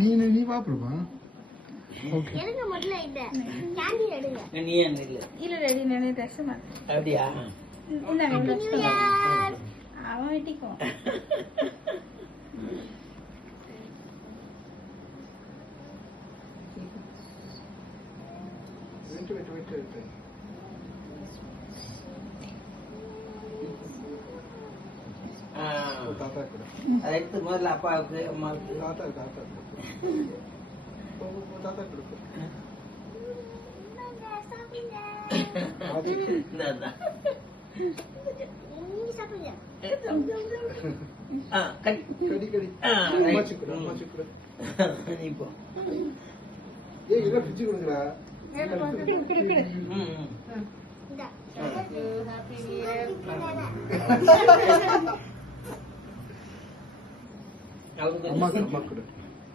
நீ பாப்பா அவன் வெட்டிக்கும். எடுத்து முதல்ல அப்பாவுக்கு அம்மாவுக்கு இப்போ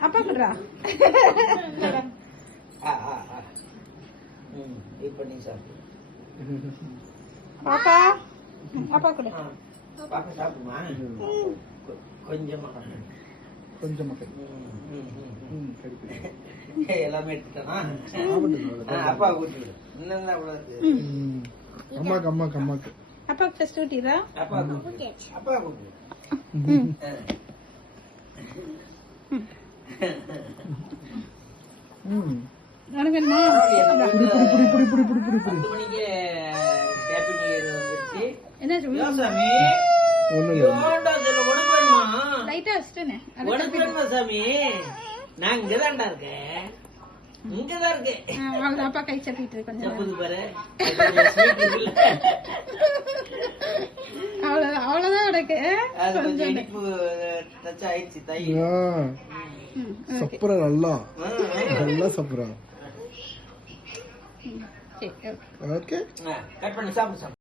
அப்பா குடுறா. இப்ப நீ சாப்பிடு பாப்பா. அப்பா குடு. பாப்பா சாப்பிடுமா? கொஞ்சமா கொஞ்சமா எல்லாமே எடுத்துட்டா அப்பா கூட்டிடு. இன்னும் அவ்வளவு அம்மாக்கு அப்பாக்கு ஃபர்ஸ்ட் ஊட்டிரா. அப்பா கூட்டிடு. உனக்கு என்ன? 10 மணிக்கு ஹேப்பி நியூ இயர் வந்துருச்சு. என்ன சாமி லைட்டா வச்சுட்டேனே. உனக்கு வேணுமா சாமி? நான் இங்கதான்டா இருக்கேன். இங்கதான் இருக்கேன். அவ்வளவு அப்பா கை சட்டிட்டு கொஞ்சம் பாரு. அவ்வளவுதான் உனக்கு. அது கொஞ்சம் இனிப்பு டச் ஆயிடுச்சு. தை சப்புரா நல்லா சப்புரா. சரி ஓகே கட் பண்ணி சாப்பிடு.